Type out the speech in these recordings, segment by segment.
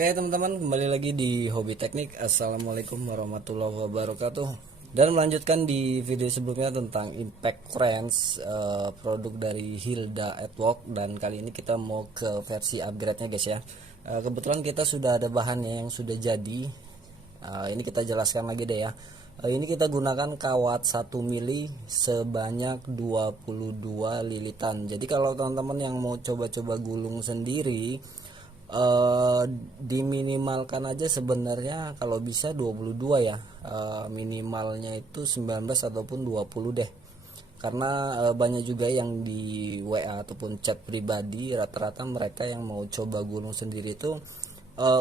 Oke teman-teman, kembali lagi di Hobi Teknik. Assalamualaikum warahmatullahi wabarakatuh. Dan melanjutkan di video sebelumnya tentang impact crank, produk dari Hilda Edwok. Dan kali ini kita mau ke versi upgrade nya guys ya. Kebetulan kita sudah ada bahannya yang sudah jadi. Ini kita jelaskan lagi deh ya. Ini kita gunakan kawat 1 mili sebanyak 22 lilitan. Jadi kalau teman-teman yang mau coba-coba gulung sendiri, diminimalkan aja sebenarnya kalau bisa 22 ya, minimalnya itu 19 ataupun 20 deh, karena banyak juga yang di WA ataupun chat pribadi, rata-rata mereka yang mau coba gulung sendiri itu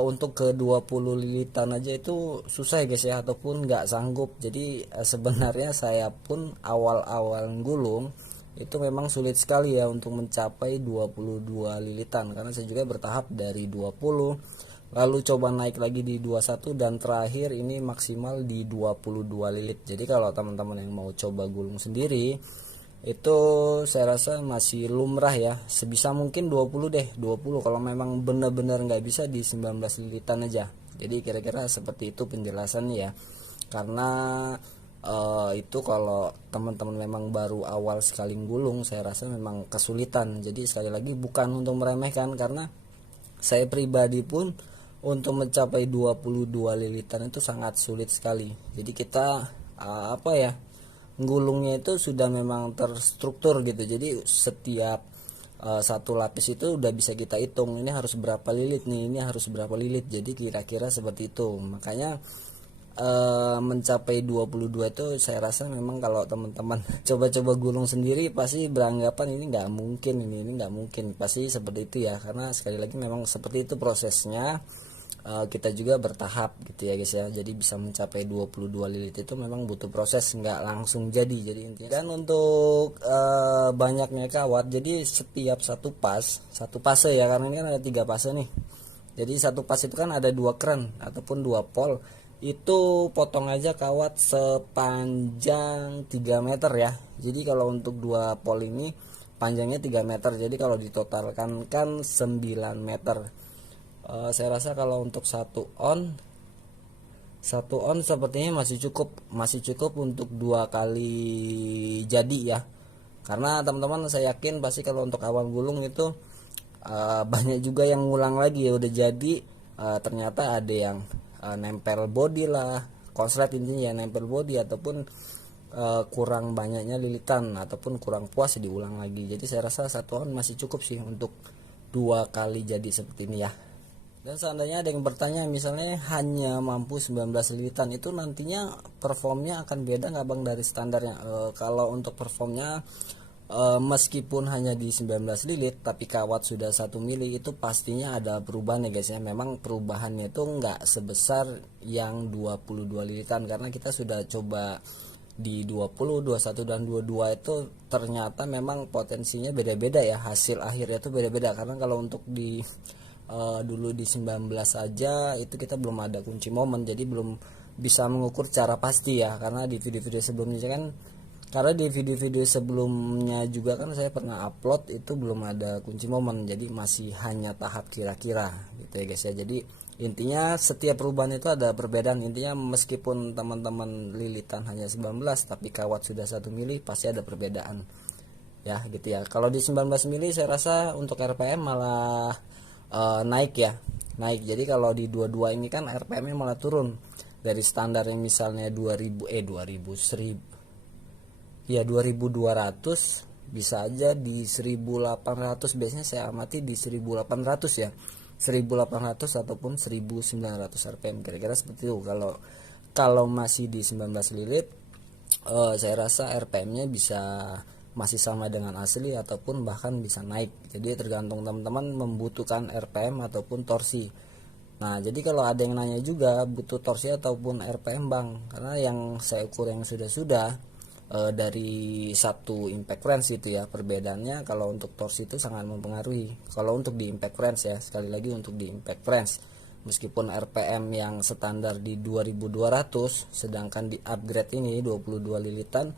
untuk ke 20 lilitan aja itu susah ya guys ya, ataupun nggak sanggup. Jadi sebenarnya saya pun awal-awal gulung itu memang sulit sekali ya untuk mencapai 22 lilitan, karena saya juga bertahap dari 20 lalu coba naik lagi di 21 dan terakhir ini maksimal di 22 lilit. Jadi kalau teman-teman yang mau coba gulung sendiri itu saya rasa masih lumrah ya, sebisa mungkin 20 deh, 20 kalau memang benar-benar nggak bisa di 19 lilitan aja. Jadi kira-kira seperti itu penjelasannya ya, karena itu kalau teman-teman memang baru awal sekali gulung saya rasa memang kesulitan. Jadi sekali lagi bukan untuk meremehkan, karena saya pribadi pun untuk mencapai 22 lilitan itu sangat sulit sekali. Jadi kita apa ya, gulungnya itu sudah memang terstruktur gitu. Jadi setiap satu lapis itu udah bisa kita hitung, ini harus berapa lilit nih, ini harus berapa lilit. Jadi kira-kira seperti itu. Makanya mencapai 22 itu saya rasa memang kalau teman-teman coba-coba gulung sendiri pasti beranggapan ini nggak mungkin, ini nggak mungkin, pasti seperti itu ya, karena sekali lagi memang seperti itu prosesnya. Kita juga bertahap gitu ya guys ya, jadi bisa mencapai 22 lilit itu memang butuh proses, nggak langsung jadi intinya. Dan untuk banyaknya kawat, jadi setiap satu fase ya, karena ini kan ada 3 fase nih. Jadi satu pas itu kan ada 2 kran ataupun 2 pol, itu potong aja kawat sepanjang 3 meter ya. Jadi kalau untuk 2 pol ini panjangnya 3 meter, jadi kalau ditotalkan kan 9 meter. Saya rasa kalau untuk satu on sepertinya masih cukup untuk 2 kali jadi ya, karena teman-teman saya yakin pasti kalau untuk awal gulung itu banyak juga yang ngulang lagi ya, udah jadi ternyata ada yang nempel body lah, konslet intinya ya, nempel body ataupun kurang banyaknya lilitan ataupun kurang puas diulang lagi. Jadi saya rasa satu on masih cukup sih untuk 2 kali jadi seperti ini ya. Dan seandainya ada yang bertanya misalnya hanya mampu 19 lilitan, itu nantinya performnya akan beda nggak bang dari standarnya? Kalau untuk performnya meskipun hanya di 19 lilit tapi kawat sudah 1 mili, itu pastinya ada perubahan ya guys ya. Memang perubahannya itu nggak sebesar yang 22 lilitan, karena kita sudah coba di 20, 21 dan 22 itu ternyata memang potensinya beda-beda ya, hasil akhirnya itu beda-beda. Karena kalau untuk di dulu di 19 saja itu kita belum ada kunci momen, jadi belum bisa mengukur secara pasti ya, karena di video-video sebelumnya kan, karena di video-video sebelumnya juga kan saya pernah upload itu belum ada kunci momen, jadi masih hanya tahap kira-kira gitu ya guys ya. Jadi intinya setiap perubahan itu ada perbedaan. Intinya meskipun teman-teman lilitan hanya 19 tapi kawat sudah 1 mili pasti ada perbedaan ya gitu ya. Kalau di 19 mili saya rasa untuk RPM malah naik ya, naik. Jadi kalau di 22 ini kan RPM-nya malah turun dari standar yang misalnya 2200 bisa aja di 1800, biasanya saya amati di 1800 ya, 1800 ataupun 1900 RPM, kira-kira seperti itu. Kalau masih di 19 lilit saya rasa RPM-nya bisa masih sama dengan asli ataupun bahkan bisa naik. Jadi tergantung teman-teman membutuhkan RPM ataupun torsi. Nah jadi kalau ada yang nanya juga butuh torsi ataupun RPM bang, karena yang saya ukur yang sudah dari satu impact range itu ya, perbedaannya kalau untuk torsi itu sangat mempengaruhi. Kalau untuk di impact range ya, sekali lagi untuk di impact range, meskipun RPM yang standar di 2200 sedangkan di upgrade ini 22 lilitan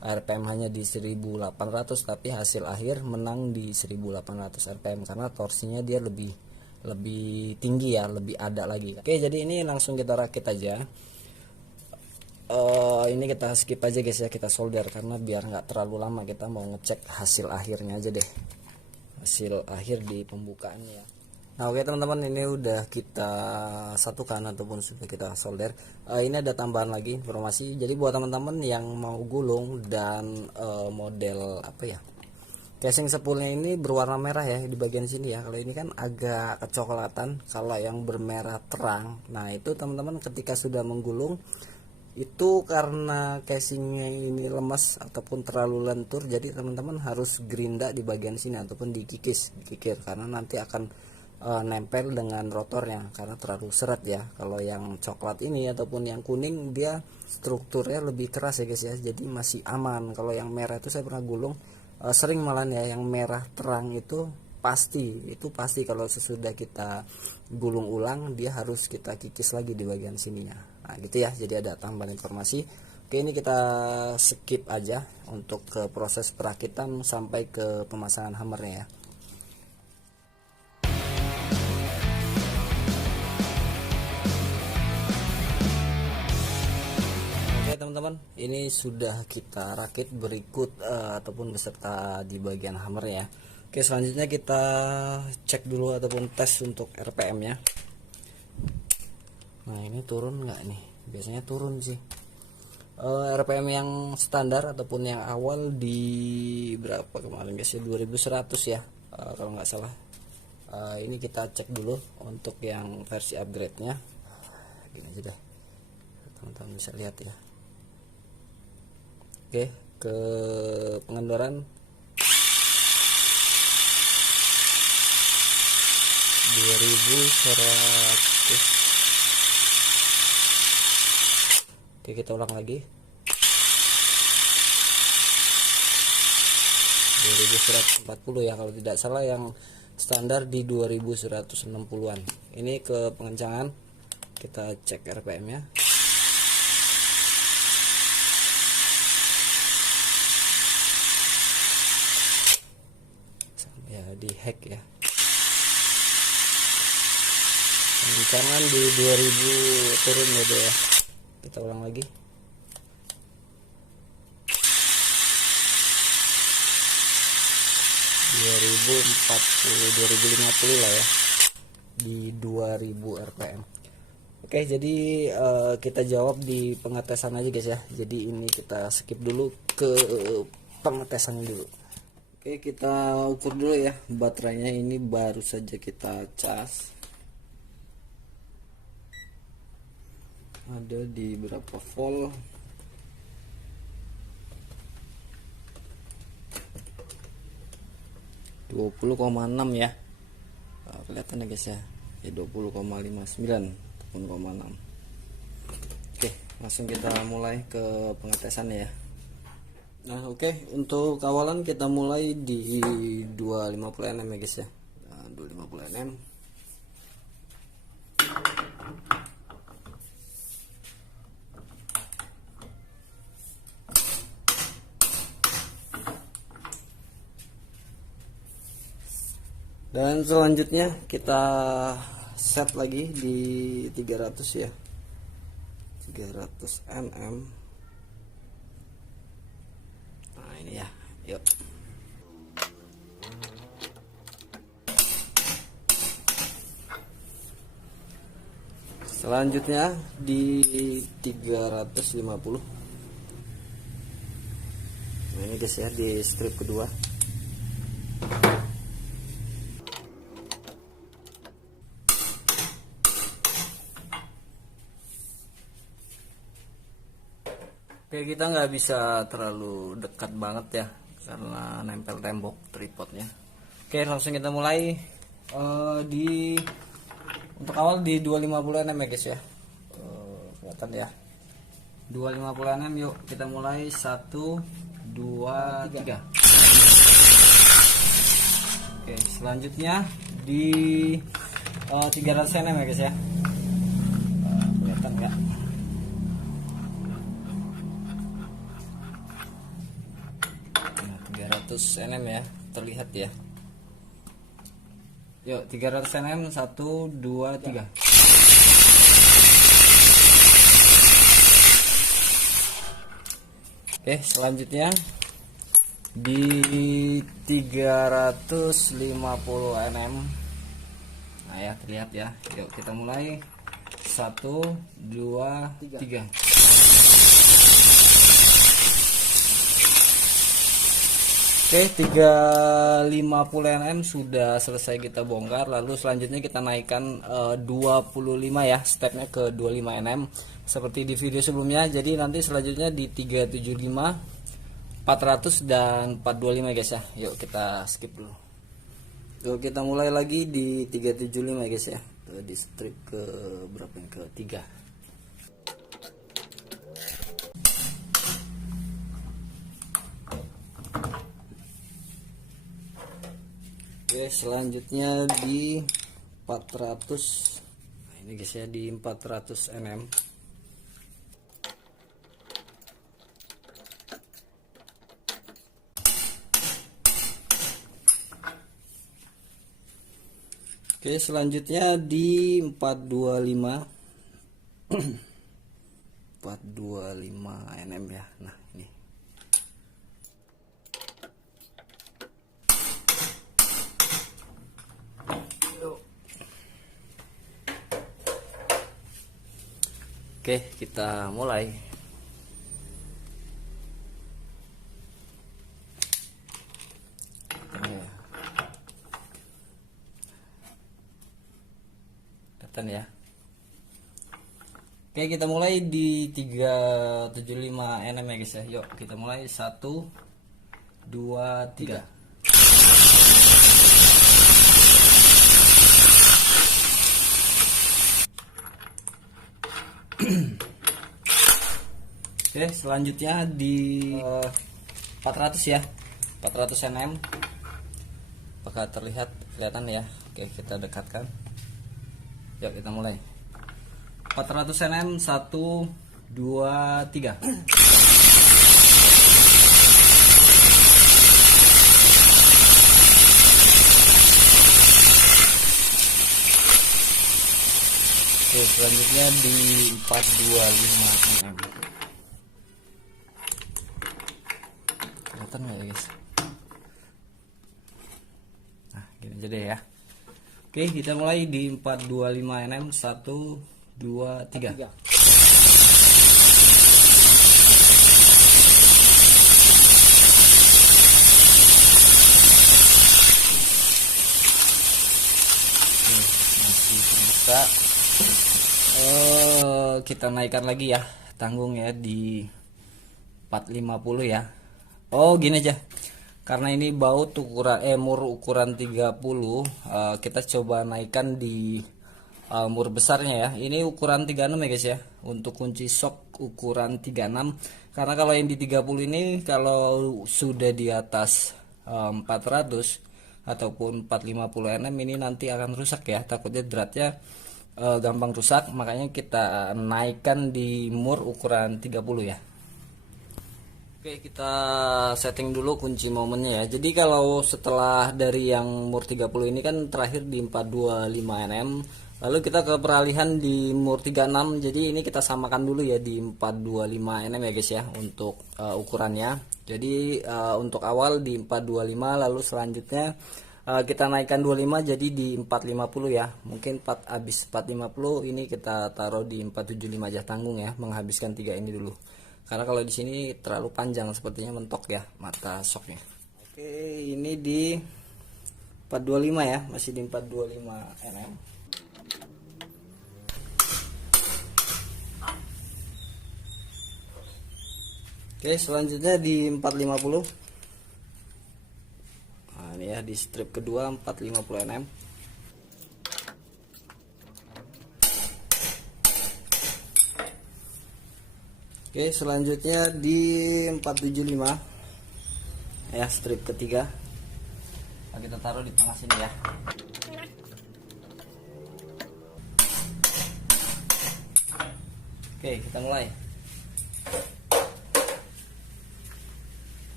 RPM hanya di 1800, tapi hasil akhir menang di 1800 RPM karena torsinya dia lebih lebih tinggi ya, lebih ada lagi. Oke, jadi ini langsung kita rakit aja. Ini kita skip aja guys ya, kita solder karena biar nggak terlalu lama, kita mau ngecek hasil akhirnya aja deh, hasil akhir di pembukaannya ya. Nah oke teman-teman, ini udah kita satukan ataupun sudah kita solder. Ini ada tambahan lagi informasi, jadi buat teman-teman yang mau gulung dan model apa ya, casing sepulnya ini berwarna merah ya di bagian sini ya. Kalau ini kan agak kecoklatan, kalau yang bermerah terang, nah itu teman-teman ketika sudah menggulung itu karena casingnya ini lemas ataupun terlalu lentur, jadi teman-teman harus gerinda di bagian sini ataupun dikikir karena nanti akan nempel dengan rotornya karena terlalu seret ya. Kalau yang coklat ini ataupun yang kuning dia strukturnya lebih keras ya guys ya, jadi masih aman. Kalau yang merah itu saya pernah gulung, sering malah ya yang merah terang itu pasti kalau sesudah kita gulung ulang dia harus kita kikis lagi di bagian sininya. Nah gitu ya, jadi ada tambahan informasi. Oke, ini kita skip aja untuk ke proses perakitan sampai ke pemasangan hammernya ya. Oke teman-teman, ini sudah kita rakit berikut ataupun beserta di bagian hammernya ya. Oke, selanjutnya kita cek dulu ataupun tes untuk RPM nya. Nah ini turun nggak nih? Biasanya turun sih. RPM yang standar ataupun yang awal di berapa kemarin guys ya, 2100 ya kalau nggak salah. Ini kita cek dulu untuk yang versi upgrade nya. Gini aja deh, teman-teman bisa lihat ya. Oke, ke pengendoran 2100. Oke, kita ulang lagi 2140 ya kalau tidak salah, yang standar di 2160-an. Ini ke pengencangan, kita cek RPM nya. Ya di hack ya, pengencangan di 2000 turun ya deh ya. Kita ulang lagi 2050 lah ya, di 2000 rpm. Oke, jadi kita jawab di pengetesan aja guys ya. Jadi ini kita skip dulu ke pengetesannya dulu. Oke, kita ukur dulu ya baterainya. Ini baru saja kita cas, ada di berapa volt. Dua 20,6 ya, kelihatan ya guys ya, 20,59 ataupun 6. Oke, langsung kita mulai ke pengetesannya ya. Nah oke, untuk kawalan kita mulai di 250 nm ya guys ya. Nah, 250 nm. Dan selanjutnya kita set lagi di 300 ya, 300 mm. Nah ini ya, yuk. Selanjutnya di 350. Nah ini guys ya, di strip kedua. Oke, kita nggak bisa terlalu dekat banget ya karena nempel tembok tripodnya. Oke, langsung kita mulai untuk awal di 250 nm ya guys ya. Kelihatan ya, 250 nm. Yuk kita mulai 1 2 3. Oke, selanjutnya di 300 nm ya guys ya. Kelihatan nggak? Nah, 300 nm ya, terlihat ya. Yuk 300 nm 1 2 3. Oke, selanjutnya di 350 nm. Nah ya, terlihat ya. Yuk kita mulai. 1 2 3. Oke, 350 nm sudah selesai kita bongkar. Lalu selanjutnya kita naikkan 25 ya, stepnya ke 25 nm seperti di video sebelumnya. Jadi nanti selanjutnya di 375, 400 dan 425 guys ya. Yuk kita skip dulu. Yuk kita mulai lagi di 375 guys ya. Di strip ke berapa yang ke 3. Oke, selanjutnya di 400. Nah, ini guys ya, di 400 nm. Oke, selanjutnya di 425. 425 nm ya. Nah, ini. Oke, kita mulai. Kelihatan ya. Oke, kita mulai di 375 nm ya guys ya. Yuk, kita mulai 1 2 3. Oke, selanjutnya di 400 ya, 400 nm. Apakah kelihatan ya? Oke, kita dekatkan. Yuk kita mulai. 400 nm 1 2 3. Oke, selanjutnya di 425 nm. Kelihatan nggak ya guys? Nah, gini aja deh ya. Oke, kita mulai di 425 nm 1 2 3. Masih terbuka. Kita naikkan lagi ya, tanggung ya di 450 ya. Oh, gini aja. Karena ini baut mur ukuran 30, kita coba naikkan di mur besarnya ya. Ini ukuran 36 ya guys ya. Untuk kunci shock ukuran 36. Karena kalau yang di 30 ini kalau sudah di atas 400 ataupun 450 nm ini nanti akan rusak ya. Takutnya dratnya gampang rusak, makanya kita naikkan di mur ukuran 30 ya. Oke, kita setting dulu kunci momennya ya. Jadi kalau setelah dari yang mur 30 ini kan terakhir di 425 nm, lalu kita ke peralihan di mur 36. Jadi ini kita samakan dulu ya di 425 nm ya guys ya untuk ukurannya. Jadi untuk awal di 425, lalu selanjutnya kita naikkan 25 jadi di 450 ya. Mungkin habis 450 ini kita taruh di 475 aja, tanggung ya, menghabiskan 3 ini dulu. Karena kalau di sini terlalu panjang, sepertinya mentok ya mata shocknya. Oke, ini di 425 ya, masih di 425 nm. Oke, selanjutnya di 450. Nah, ini ya di strip kedua 450 nm. Oke, selanjutnya di 475 ya, strip ketiga. Nah, kita taruh di tengah sini ya. Oke, kita mulai.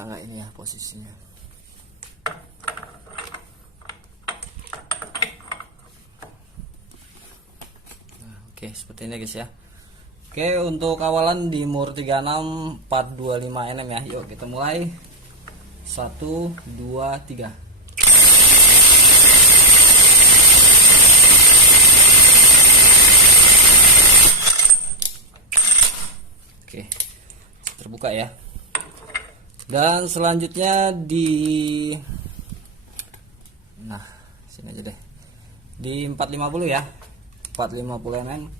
bisa nggak ini ya posisinya. Nah, oke seperti ini guys ya. Oke, untuk kawalan di mur 36 425 nm ya. Yuk kita mulai. 1 2 3. Oke, terbuka ya. Dan selanjutnya nah sini aja deh, di 450 ya, 450 mm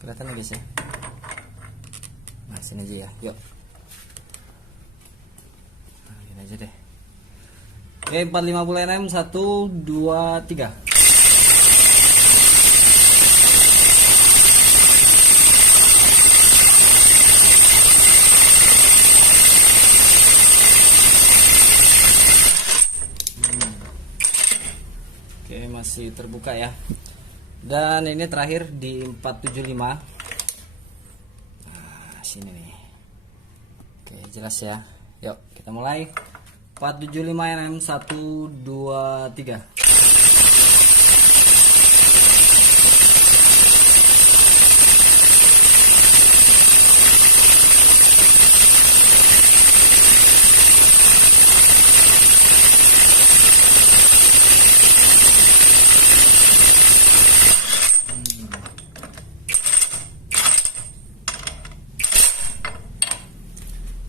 kelihatan ya guys ya. Nah sini aja ya, yuk. Nah ini aja deh. Oke, 450 mm 1 2 3. Oke, masih terbuka ya. Dan ini terakhir di 475. Nah, sini nih. Oke, jelas ya. Yuk, kita mulai. 475 mm 1 2 3.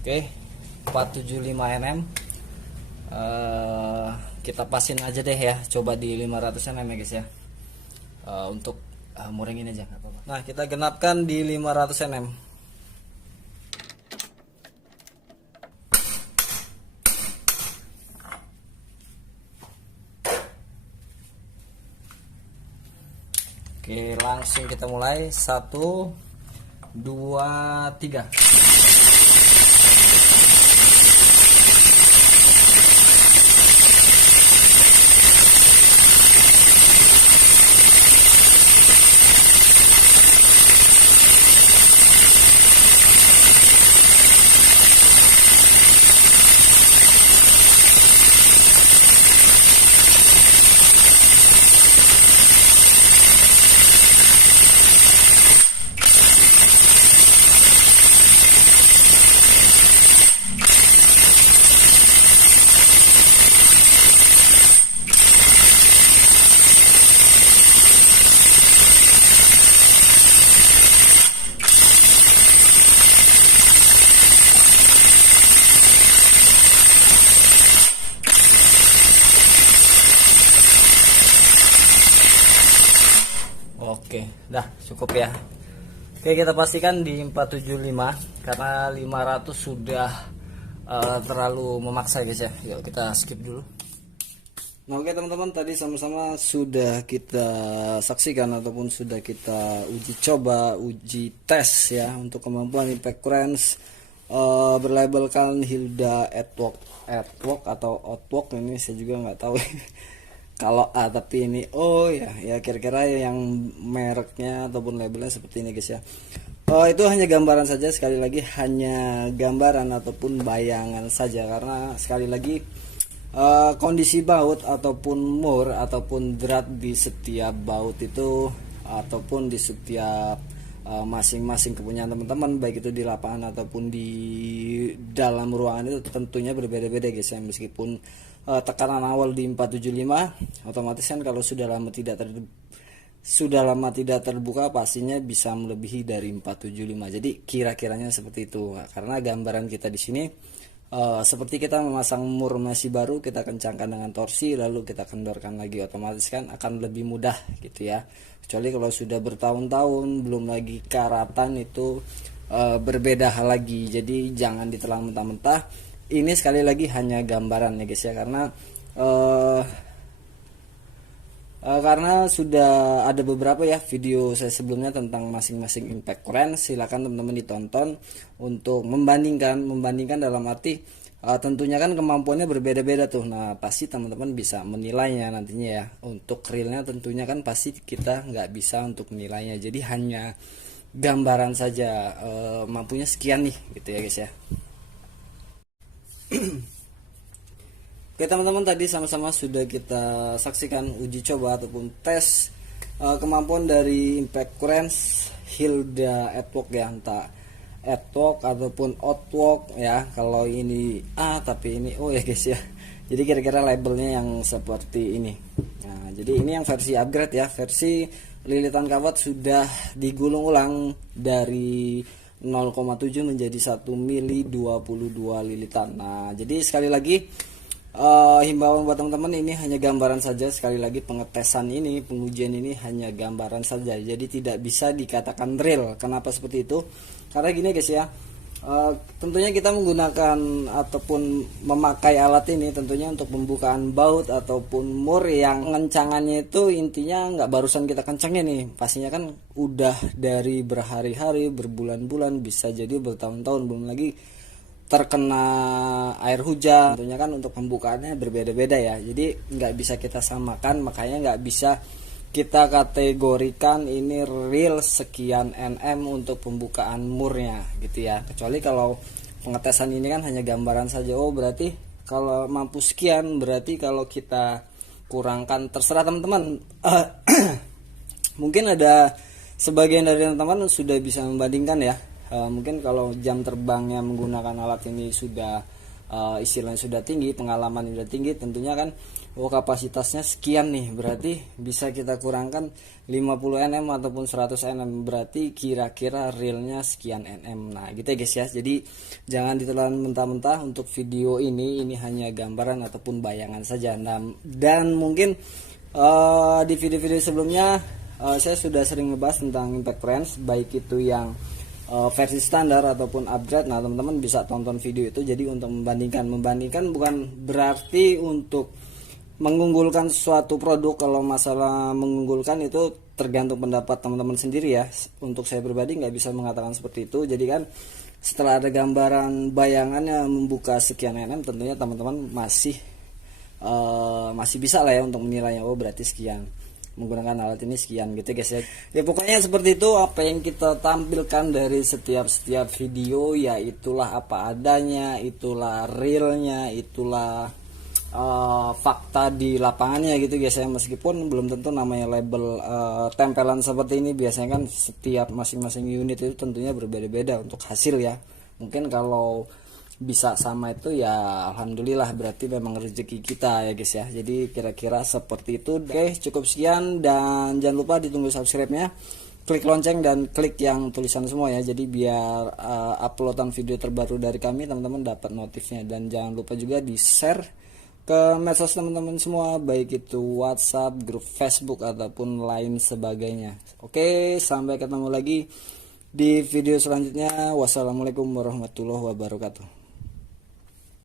Oke, 475 mm. Kita pasin aja deh ya, coba di 500 mm ya guys ya. Untuk muring ini aja nggak apa-apa. Nah kita genapkan di 500 mm. Oke, langsung kita mulai. 1 2 3. Oke, dah cukup ya. Oke, kita pastikan di 475 karena 500 sudah terlalu memaksa guys ya. Yuk kita skip dulu. Nah oke teman-teman, tadi sama-sama sudah kita saksikan ataupun sudah kita uji coba, uji tes ya untuk kemampuan impact clearance berlabelkan Hilda Adwalk atau Outwalk, ini saya juga nggak tahu kalau A tapi ini O ya kira-kira yang mereknya ataupun labelnya seperti ini guys ya. Itu hanya gambaran saja, sekali lagi hanya gambaran ataupun bayangan saja, karena sekali lagi kondisi baut ataupun mur ataupun drat di setiap baut itu ataupun di setiap masing-masing kepunyaan teman-teman, baik itu di lapangan ataupun di dalam ruangan, itu tentunya berbeda-beda guys ya. Meskipun tekanan awal di 475, otomatis kan kalau sudah lama tidak terbuka pastinya bisa melebihi dari 475. Jadi kira-kiranya seperti itu. Karena gambaran kita di sini seperti kita memasang mur masih baru, kita kencangkan dengan torsi lalu kita kendorkan lagi, otomatis kan akan lebih mudah gitu ya. Kecuali kalau sudah bertahun-tahun belum lagi karatan, itu berbeda hal lagi. Jadi jangan ditelan mentah-mentah. Ini sekali lagi hanya gambaran ya guys ya, karena sudah ada beberapa ya video saya sebelumnya tentang masing-masing impact clearance. Silakan teman-teman ditonton untuk membandingkan dalam arti tentunya kan kemampuannya berbeda-beda tuh. Nah pasti teman-teman bisa menilainya nantinya ya. Untuk realnya tentunya kan pasti kita nggak bisa untuk menilainya, jadi hanya gambaran saja, mampunya sekian nih gitu ya guys ya. Oke teman-teman, tadi sama-sama sudah kita saksikan uji coba ataupun tes kemampuan dari Impact Currents Hilda Adwalk ya, entah Adwalk ataupun Outwalk ya. Kalau ini A tapi ini O ya guys ya. Jadi kira-kira labelnya yang seperti ini. Nah, jadi ini yang versi upgrade ya, versi lilitan kawat sudah digulung ulang dari 0,7 menjadi 1 mili 22 lilitan. Nah, jadi sekali lagi himbauan buat teman-teman, ini hanya gambaran saja. Sekali lagi, pengetesan ini, pengujian ini hanya gambaran saja, jadi tidak bisa dikatakan real. Kenapa seperti itu? Karena gini guys ya, tentunya kita menggunakan ataupun memakai alat ini tentunya untuk pembukaan baut ataupun mur yang ngencangannya itu intinya nggak barusan kita kencangin nih, pastinya kan udah dari berhari-hari, berbulan-bulan, bisa jadi bertahun-tahun, belum lagi terkena air hujan. Tentunya kan untuk pembukaannya berbeda-beda ya, jadi nggak bisa kita samakan, makanya nggak bisa kita kategorikan ini real sekian nm untuk pembukaan murnya gitu ya. Kecuali kalau pengetesan ini kan hanya gambaran saja, oh berarti kalau mampu sekian, berarti kalau kita kurangkan, terserah teman-teman. Mungkin ada sebagian dari teman-teman sudah bisa membandingkan ya. Mungkin kalau jam terbangnya menggunakan alat ini sudah istilahnya sudah tinggi, pengalaman sudah tinggi, tentunya kan kapasitasnya sekian nih, berarti bisa kita kurangkan 50 nm ataupun 100 nm, berarti kira-kira realnya sekian nm. Nah gitu ya guys ya, jadi jangan ditelan mentah-mentah. Untuk video ini hanya gambaran ataupun bayangan saja. Nah, dan mungkin di video-video sebelumnya saya sudah sering ngebahas tentang Impact Currents, baik itu yang versi standar ataupun upgrade. Nah teman-teman bisa tonton video itu. Jadi untuk membandingkan bukan berarti untuk mengunggulkan suatu produk. Kalau masalah mengunggulkan itu tergantung pendapat teman-teman sendiri ya. Untuk saya pribadi nggak bisa mengatakan seperti itu. Jadi kan setelah ada gambaran bayangannya membuka sekian nm, tentunya teman-teman masih bisa lah ya untuk menilainya, oh berarti sekian, menggunakan alat ini sekian gitu guys ya. Ya pokoknya seperti itu apa yang kita tampilkan dari setiap video, ya itulah apa adanya, itulah realnya, itulah fakta di lapangannya gitu guys ya. Meskipun belum tentu namanya label tempelan seperti ini, biasanya kan setiap masing-masing unit itu tentunya berbeda-beda untuk hasil ya. Mungkin kalau bisa sama itu ya alhamdulillah, berarti memang rezeki kita ya guys ya. Jadi kira-kira seperti itu. Oke, cukup sekian, dan jangan lupa ditunggu subscribe-nya, klik lonceng dan klik yang tulisan semua ya, jadi biar uploadan video terbaru dari kami teman-teman dapat notifnya. Dan jangan lupa juga di share ke medsos teman-teman semua, baik itu WhatsApp, grup Facebook ataupun lain sebagainya. Oke, sampai ketemu lagi di video selanjutnya. Wassalamualaikum warahmatullahi wabarakatuh.